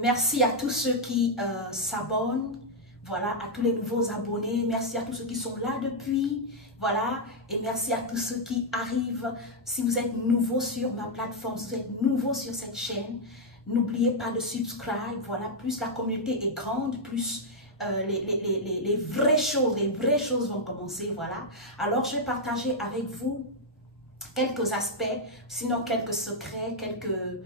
Merci à tous ceux qui s'abonnent. Voilà, à tous les nouveaux abonnés. Merci à tous ceux qui sont là depuis. Voilà, et merci à tous ceux qui arrivent. Si vous êtes nouveau sur ma plateforme, si vous êtes nouveau sur cette chaîne, n'oubliez pas de subscribe. Voilà, plus la communauté est grande, plus les vraies choses vont commencer. Voilà, alors je vais partager avec vous quelques aspects, sinon quelques secrets, quelques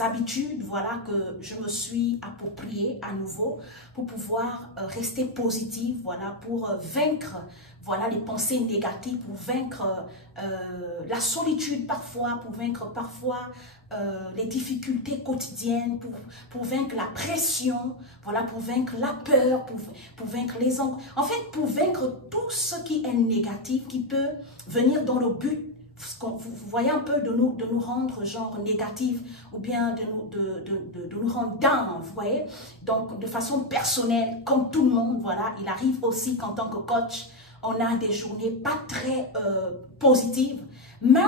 habitudes, voilà, que je me suis appropriées à nouveau pour pouvoir rester positive, voilà, pour vaincre, voilà, les pensées négatives, pour vaincre la solitude parfois, pour vaincre parfois les difficultés quotidiennes, pour vaincre la pression, voilà, pour vaincre la peur, pour vaincre les angles, en fait, pour vaincre tout ce qui est négatif, qui peut venir dans le but. Vous voyez un peu de nous rendre genre négatifs ou bien de nous rendre down, vous voyez. Donc de façon personnelle, comme tout le monde, voilà, il arrive aussi qu'en tant que coach, on a des journées pas très positives. Mais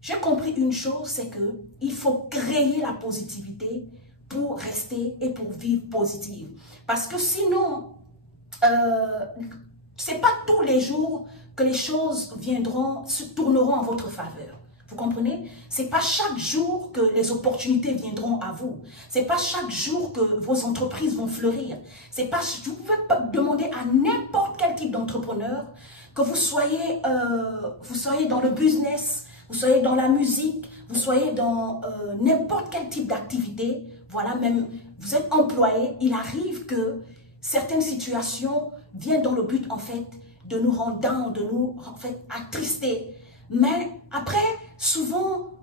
j'ai compris une chose, c'est que il faut créer la positivité pour rester et pour vivre positive. Parce que sinon, c'est pas tous les jours que les choses se tourneront en votre faveur. Vous comprenez? C'est pas chaque jour que les opportunités viendront à vous. C'est pas chaque jour que vos entreprises vont fleurir. C'est pas, vous pouvez pas demander à n'importe quel type d'entrepreneur, que vous soyez dans le business, vous soyez dans la musique, vous soyez dans n'importe quel type d'activité. Voilà, même vous êtes employé, il arrive que certaines situations viennent dans le but en fait de nous rendre down, de nous en fait attrister. Mais après, souvent,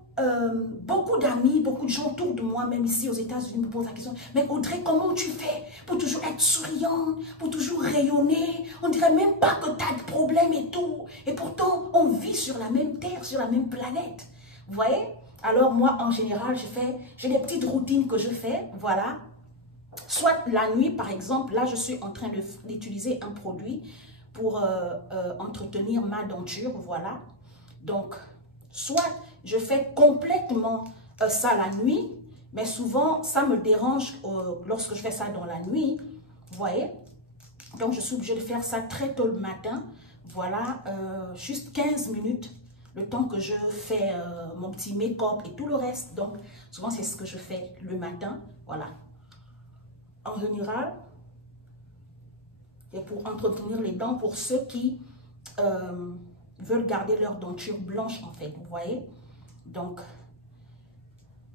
beaucoup d'amis, beaucoup de gens autour de moi, même ici aux États-Unis, me posent la question, mais Audrey, comment tu fais pour toujours être souriante, pour toujours rayonner? On dirait même pas que tu as de problèmes et tout. Et pourtant, on vit sur la même terre, sur la même planète. Vous voyez? Alors moi, en général, j'ai des petites routines que je fais, voilà. Soit la nuit, par exemple, là, je suis en train d'utiliser un produit pour entretenir ma denture, voilà. Donc, soit je fais complètement ça la nuit, mais souvent, ça me dérange lorsque je fais ça dans la nuit, vous voyez. Donc, je suis obligée de faire ça très tôt le matin, voilà, juste 15 minutes, le temps que je fais mon petit make-up et tout le reste. Donc, souvent, c'est ce que je fais le matin, voilà. En général, et pour entretenir les dents, pour ceux qui veulent garder leur denture blanche, en fait, vous voyez. Donc,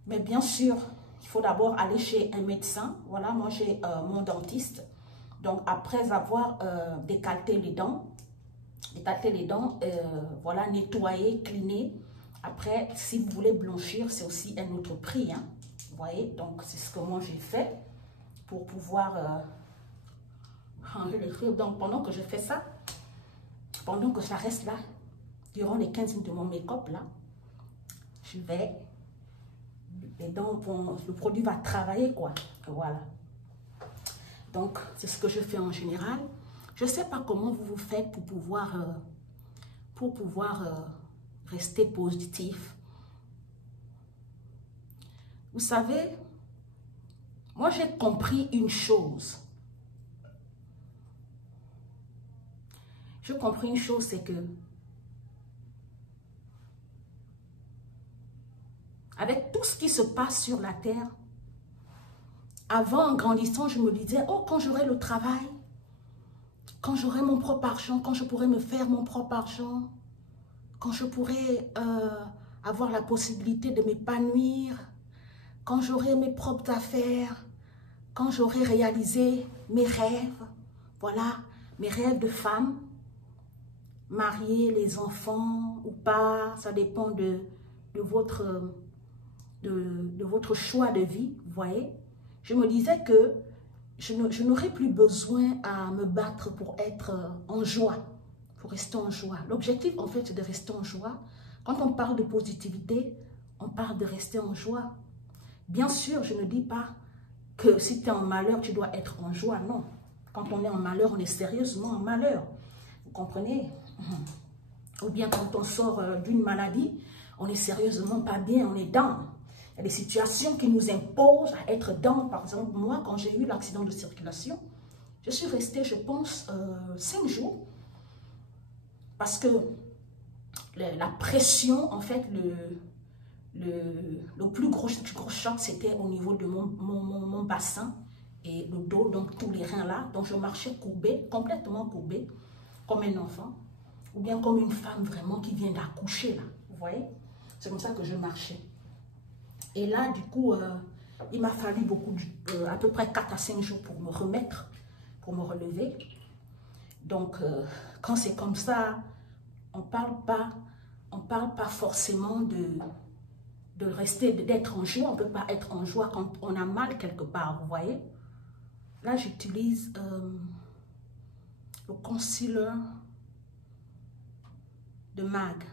mais bien sûr, il faut d'abord aller chez un médecin. Voilà, moi j'ai mon dentiste. Donc, après avoir décalté les dents, voilà, nettoyer, cleaner. Après, si vous voulez blanchir, c'est aussi un autre prix, hein. Vous voyez, donc c'est ce que moi j'ai fait pour pouvoir ranger les cheveux. Donc, pendant que je fais ça, pendant que ça reste là, durant les 15 minutes de mon make-up, là, je vais, les dents, le produit va travailler, quoi. Voilà. Donc, c'est ce que je fais en général. Je ne sais pas comment vous vous faites pour pouvoir rester positif. Vous savez, moi, j'ai compris une chose. J'ai compris une chose, c'est que avec tout ce qui se passe sur la terre, avant, en grandissant, je me disais, oh, quand j'aurai le travail, quand j'aurai mon propre argent, quand je pourrai me faire mon propre argent, quand je pourrai avoir la possibilité de m'épanouir, quand j'aurai mes propres affaires, quand j'aurai réalisé mes rêves, voilà, mes rêves de femme, marier, les enfants ou pas, ça dépend de votre choix de vie, vous voyez. Je me disais que je n'aurais plus besoin à me battre pour être en joie, pour rester en joie. L'objectif, en fait, c'est de rester en joie. Quand on parle de positivité, on parle de rester en joie. Bien sûr, je ne dis pas que si tu es en malheur, tu dois être en joie, non. Quand on est en malheur, on est sérieusement en malheur. Vous comprenez? Ou bien quand on sort d'une maladie, on est sérieusement pas bien, on est down. Il y a des situations qui nous imposent à être dans. Par exemple, moi, quand j'ai eu l'accident de circulation, je suis restée, je pense, 5 jours. Parce que la pression, en fait, le plus gros choc, c'était au niveau de mon bassin et le dos, donc tous les reins là. Donc je marchais courbée, complètement courbée, comme un enfant, ou bien comme une femme vraiment qui vient d'accoucher là, vous voyez. C'est comme ça que je marchais. Et là, du coup, il m'a fallu à peu près 4 à 5 jours pour me remettre, pour me relever. Donc, quand c'est comme ça, on parle pas forcément de rester, d'être en joie. On ne peut pas être en joie quand on a mal quelque part, vous voyez. Là, j'utilise le concealer de MAC.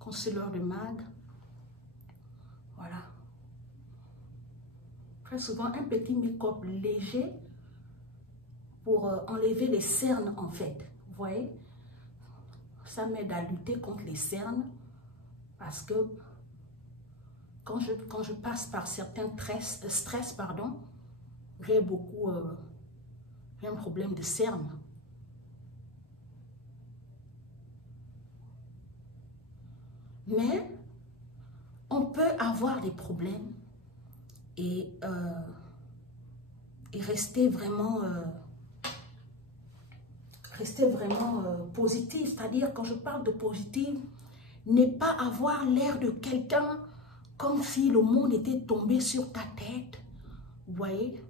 Concealer de MAC. Voilà. Très souvent, un petit make-up léger pour enlever les cernes, en fait. Vous voyez? Ça m'aide à lutter contre les cernes parce que quand je passe par certains stress, pardon, j'ai j'ai un problème de cernes. Mais on peut avoir des problèmes et rester vraiment positif. C'est-à-dire, quand je parle de positif, n'est pas avoir l'air de quelqu'un comme si le monde était tombé sur ta tête. Vous voyez?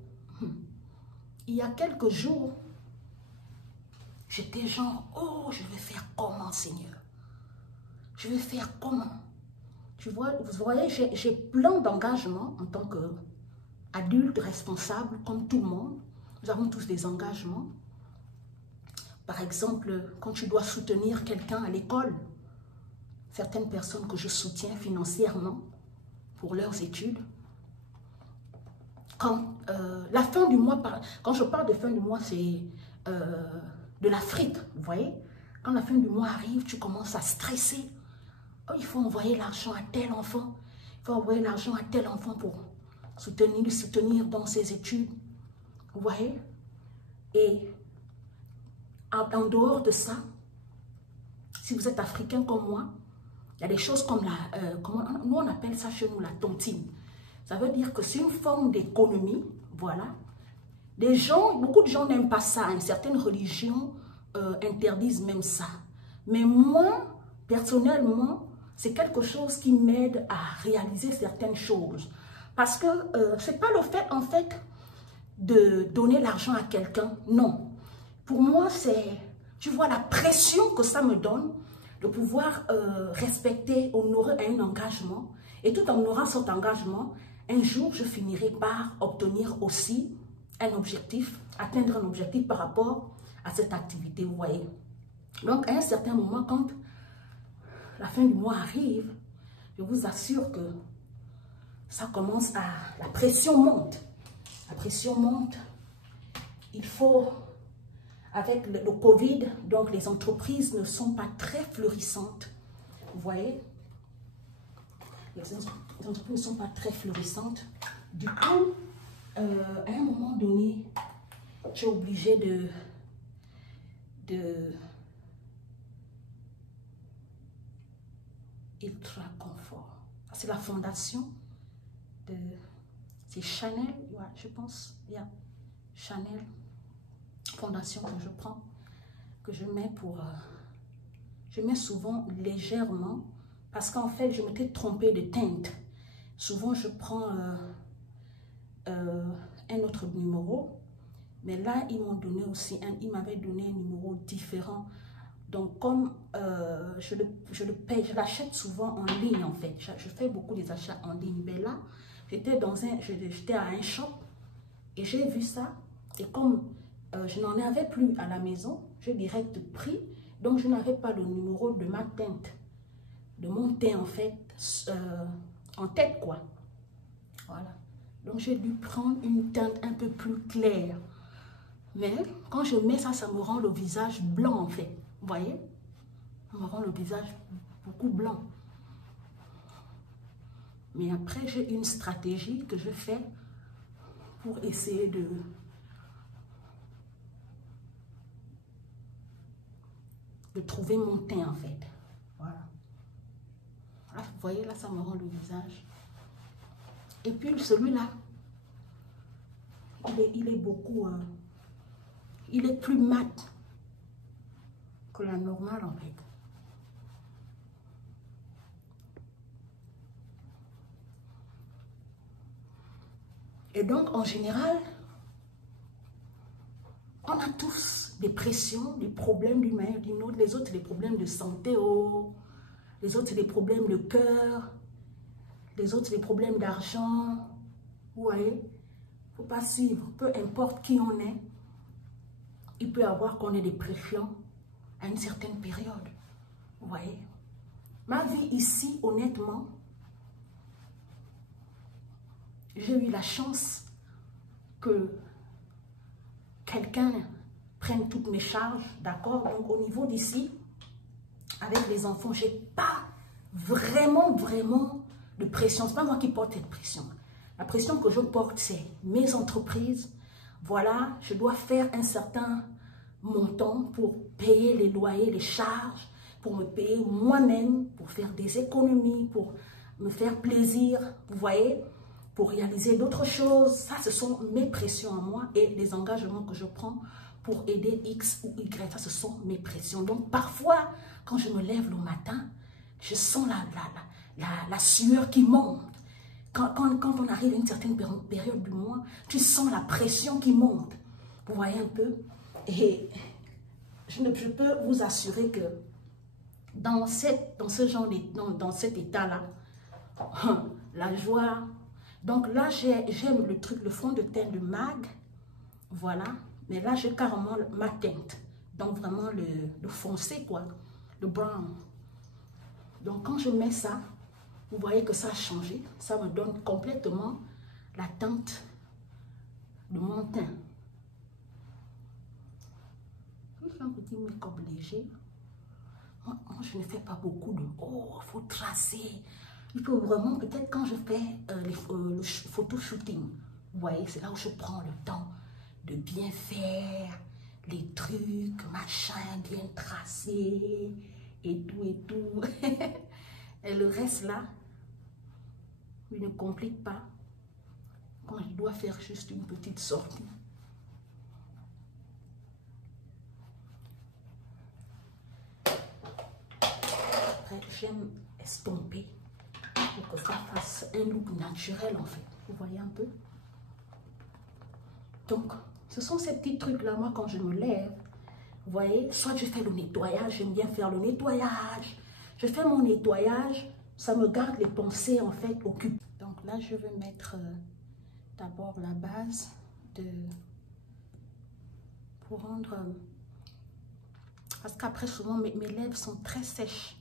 Il y a quelques jours, j'étais genre, oh, je vais faire comment, Seigneur? Je vais faire comment? Tu vois, vous voyez, j'ai plein d'engagements en tant qu'adulte responsable, comme tout le monde. Nous avons tous des engagements. Par exemple, quand tu dois soutenir quelqu'un à l'école, certaines personnes que je soutiens financièrement pour leurs études, quand la fin du mois, quand je parle de fin du mois, c'est de l'Afrique, vous voyez. Quand la fin du mois arrive, tu commences à stresser. Oh, il faut envoyer l'argent à tel enfant. Il faut envoyer l'argent à tel enfant pour le soutenir dans ses études. Vous voyez? Et en dehors de ça, si vous êtes africain comme moi, il y a des choses comme nous on appelle ça chez nous la tontine. Ça veut dire que c'est une forme d'économie, voilà. Beaucoup de gens n'aiment pas ça, hein. Certaines religions interdisent même ça. Mais moi, personnellement, c'est quelque chose qui m'aide à réaliser certaines choses. Parce que c'est pas le fait, en fait, de donner l'argent à quelqu'un, non. Pour moi, c'est, tu vois, la pression que ça me donne de pouvoir respecter, honorer un engagement. Et tout en honorant cet engagement, un jour, je finirai par obtenir aussi un objectif, atteindre un objectif par rapport à cette activité, vous voyez. Donc, à un certain moment, quand la fin du mois arrive, je vous assure que ça commence à... La pression monte. La pression monte. Il faut... Avec le Covid, donc les entreprises ne sont pas très florissantes. Vous voyez? Les entreprises ne sont pas très florissantes. Du coup, à un moment donné, tu es obligé de Ultra Confort. C'est la fondation de... C'est Chanel, ouais, je pense. Yeah. Chanel. Fondation que je prends, que je mets pour... je mets souvent légèrement, parce qu'en fait, je m'étais trompée de teinte. Souvent, je prends un autre numéro, mais là, ils m'ont donné aussi, ils m'avaient donné un numéro différent. Donc, comme je l'achète souvent en ligne, en fait. Je fais beaucoup des achats en ligne. Mais là, j'étais à un shop et j'ai vu ça. Et comme je n'en avais plus à la maison, j'ai direct pris. Donc, je n'avais pas le numéro de ma teinte, de mon teint, en fait, en tête, quoi. Voilà. Donc, j'ai dû prendre une teinte un peu plus claire. Mais quand je mets ça, ça me rend le visage blanc, en fait. Vous voyez? Ça me rend le visage beaucoup blanc. Mais après, j'ai une stratégie que je fais pour essayer de trouver mon teint, en fait. Voilà. Là, vous voyez, là, ça me rend le visage. Et puis, celui-là, il est beaucoup... il est plus mat que la normale, en fait. Et donc, en général, on a tous des pressions, des problèmes d'une manière ou d'une autre. Les autres, c'est des problèmes de santé, oh. Les autres, c'est des problèmes de cœur. Les autres, c'est des problèmes d'argent. Vous voyez, il ne faut pas suivre. Peu importe qui on est, il peut y avoir qu'on ait des pressions à une certaine période. Vous voyez, ma vie ici, honnêtement, j'ai eu la chance que quelqu'un prenne toutes mes charges, d'accord? Donc, au niveau d'ici, avec les enfants, je n'ai pas vraiment de pression. Ce n'est pas moi qui porte cette pression. La pression que je porte, c'est mes entreprises. Voilà, je dois faire un certain montant pour payer les loyers, les charges, pour me payer moi-même, pour faire des économies, pour me faire plaisir, vous voyez, pour réaliser d'autres choses. Ça, ce sont mes pressions à moi et les engagements que je prends pour aider X ou Y. Ça, ce sont mes pressions. Donc, parfois, quand je me lève le matin, je sens la sueur qui monte. Quand on arrive à une certaine période du mois, tu sens la pression qui monte. Vous voyez un peu? Et je peux vous assurer que dans cet état-là, la joie. Donc là, j'aime le truc, le fond de teint de MAC. Voilà. Mais là, j'ai carrément ma teinte. Donc vraiment le foncé, quoi. Le brown. Donc quand je mets ça, vous voyez que ça a changé. Ça me donne complètement la teinte de mon teint. Je fais un petit make-up léger. Moi, je ne fais pas beaucoup de... Oh, il faut tracer. Il faut vraiment, peut-être quand je fais le photo-shooting, vous voyez, c'est là où je prends le temps de bien faire les trucs, machin, bien tracé, et tout, et tout. Et le reste là, il ne complique pas quand je dois faire juste une petite sortie. Après, j'aime estomper pour que ça fasse un look naturel en fait. Vous voyez un peu? Donc, ce sont ces petits trucs-là, moi, quand je me lève, vous voyez, soit je fais le nettoyage, j'aime bien faire le nettoyage. Je fais mon nettoyage, ça me garde les pensées, en fait, occupées. Donc là, je vais mettre d'abord la base pour rendre... parce qu'après, souvent, mes lèvres sont très sèches.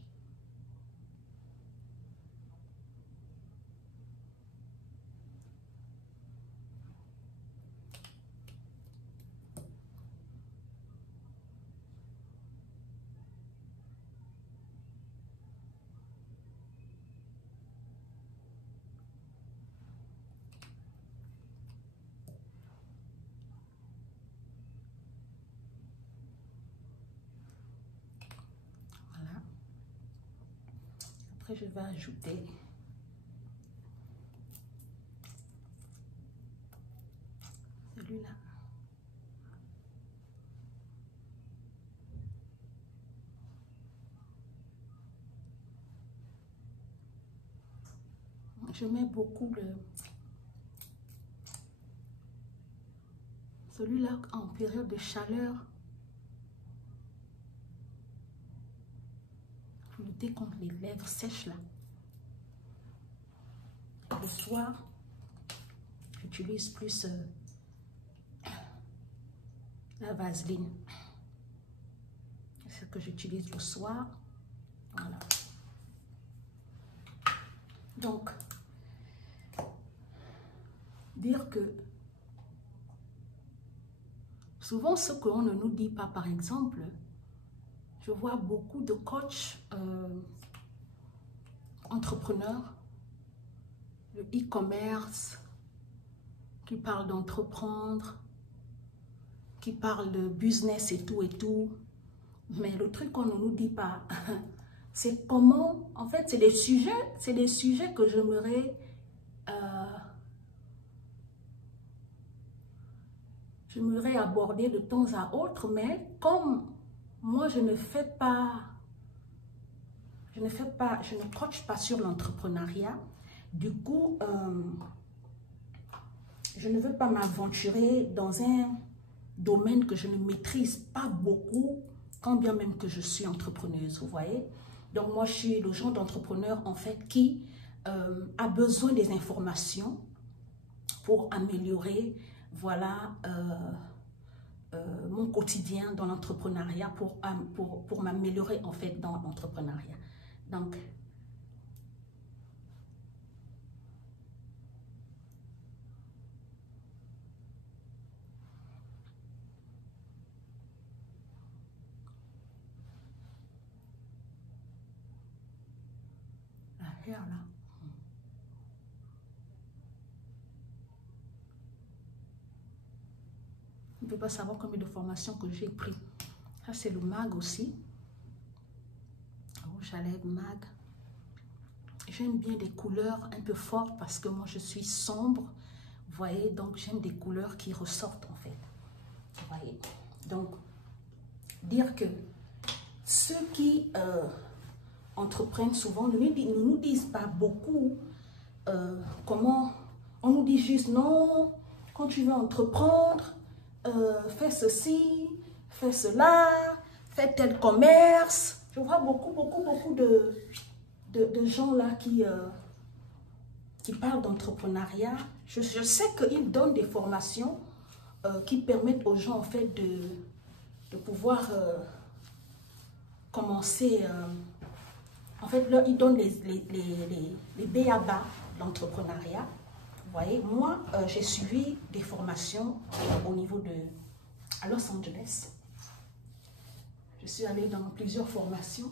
Après, je vais ajouter celui-là. Je mets beaucoup celui-là en période de chaleur. Pour lutter contre les lèvres sèches là. Le soir, j'utilise plus la vaseline. C'est ce que j'utilise le soir. Voilà. Donc, dire que souvent ce qu'on ne nous dit pas, par exemple, je vois beaucoup de coachs entrepreneurs le e-commerce, qui parle d'entreprendre, qui parle de business et tout. Mais le truc qu'on ne nous dit pas, c'est comment, en fait, c'est des sujets que j'aimerais aborder de temps à autre, mais comme moi, je ne coach pas sur l'entrepreneuriat, du coup, je ne veux pas m'aventurer dans un domaine que je ne maîtrise pas beaucoup, quand bien même que je suis entrepreneuse, vous voyez. Donc moi, je suis le genre d'entrepreneur, en fait, qui a besoin des informations pour améliorer, voilà, mon quotidien dans l'entrepreneuriat, pour m'améliorer, en fait, dans l'entrepreneuriat. Donc, là. On ne peut pas savoir combien de formations que j'ai pris. Ça, c'est le mag aussi. Rouge à lèvres mag. J'aime bien des couleurs un peu fortes parce que moi, je suis sombre. Vous voyez, donc j'aime des couleurs qui ressortent, en fait. Vous voyez. Donc, dire que ceux qui entreprennent souvent ne nous disent pas beaucoup comment. On nous dit juste non, quand tu veux entreprendre, fais ceci, fais cela, fais tel commerce. Je vois beaucoup de gens là qui parlent d'entrepreneuriat. Je sais qu'ils donnent des formations qui permettent aux gens, en fait, de pouvoir commencer. En fait, là, ils donnent les b.a.-ba de l'entrepreneuriat. Vous voyez, moi, j'ai suivi des formations au niveau à Los Angeles. Je suis allée dans plusieurs formations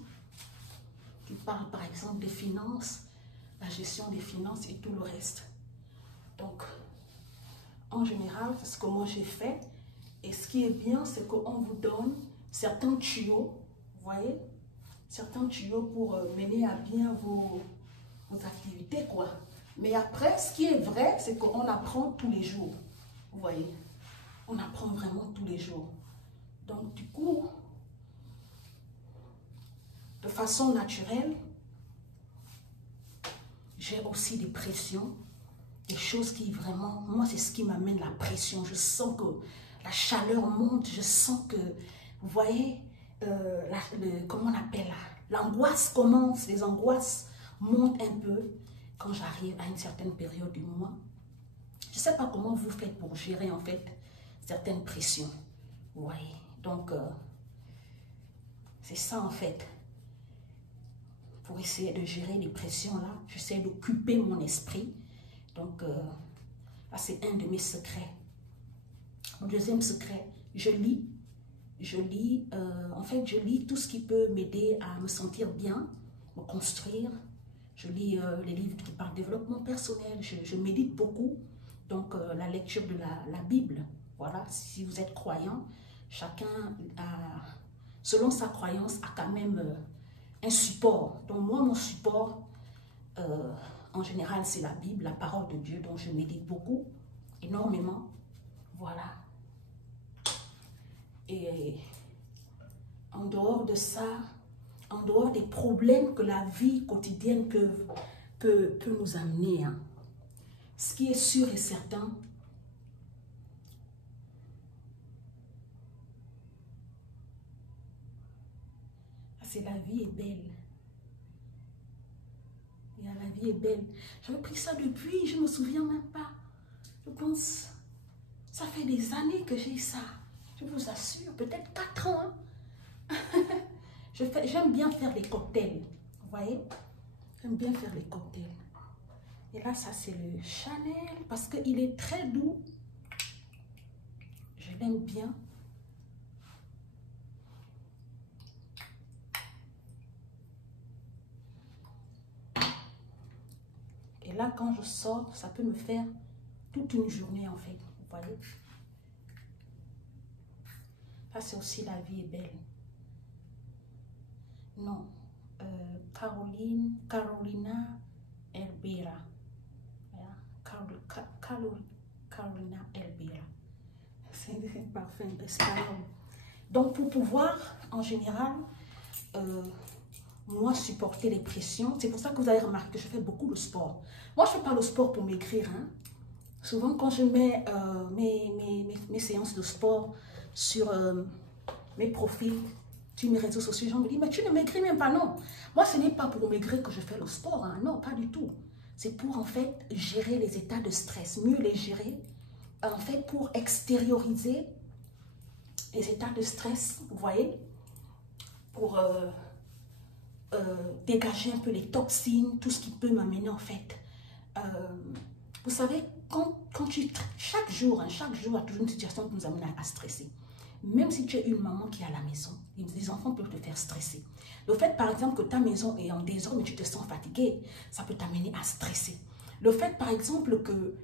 qui parlent, par exemple, des finances, la gestion des finances et tout le reste. Donc, en général, c'est ce que moi j'ai fait. Et ce qui est bien, c'est qu'on vous donne certains tuyaux, vous voyez, certains tuyaux pour mener à bien vos activités, quoi. Mais après, ce qui est vrai, c'est qu'on apprend tous les jours. Vous voyez, on apprend vraiment tous les jours. Donc, du coup, de façon naturelle, j'ai aussi des pressions, des choses qui vraiment, moi, c'est ce qui m'amène la pression. Je sens que la chaleur monte, je sens que, vous voyez, comment on appelle là, l'angoisse commence, les angoisses montent un peu quand j'arrive à une certaine période du mois. Je ne sais pas comment vous faites pour gérer, en fait, certaines pressions. Vous voyez, donc, c'est ça, en fait. Pour essayer de gérer les pressions là, j'essaie d'occuper mon esprit. Donc, là, c'est un de mes secrets. Mon deuxième secret, je lis. En fait, je lis tout ce qui peut m'aider à me sentir bien, me construire. Je lis les livres qui parlent de développement personnel. Je médite beaucoup. Donc, la lecture de la Bible. Voilà, si vous êtes croyant, chacun, selon sa croyance, a quand même un support. Donc, moi, mon support, en général, c'est la Bible, la parole de Dieu, dont je médite beaucoup, énormément. Voilà. Et en dehors de ça, en dehors des problèmes que la vie quotidienne peut nous amener, hein, ce qui est sûr et certain, c'est la vie est belle. Et la vie est belle. J'avais pris ça depuis, je ne me souviens même pas. Je pense, ça fait des années que j'ai ça. Je vous assure, peut-être 4 ans. Hein? J'aime bien faire les cocktails. Vous voyez? J'aime bien faire les cocktails. Et là, ça, c'est le Chanel parce qu'il est très doux. Je l'aime bien. Et Et là, quand je sors, ça peut me faire toute une journée, en fait. Vous voyez? Ça, c'est aussi La vie est belle. Non. Carolina Elbera. Voilà. Carolina Elbera. C'est parfait, espagnol. Donc, pour pouvoir, en général, moi, supporter les pressions, c'est pour ça que vous avez remarqué que je fais beaucoup de sport. Moi, je ne fais pas le sport pour maigrir. Hein. Souvent, quand je mets mes séances de sport sur mes profils, sur mes réseaux sociaux, les gens me disent, mais tu ne maigris même pas, non. Moi, ce n'est pas pour maigrir que je fais le sport, hein. Non, pas du tout. C'est pour, en fait, gérer les états de stress, mieux les gérer, en fait, pour extérioriser les états de stress, vous voyez, pour dégager un peu les toxines, tout ce qui peut m'amener, en fait. Vous savez, chaque jour, a toujours une situation qui nous amène à stresser. Même si tu es une maman qui est à la maison, les enfants peuvent te faire stresser. Le fait, par exemple, que ta maison est en désordre, mais tu te sens fatigué, ça peut t'amener à stresser. Le fait, par exemple, que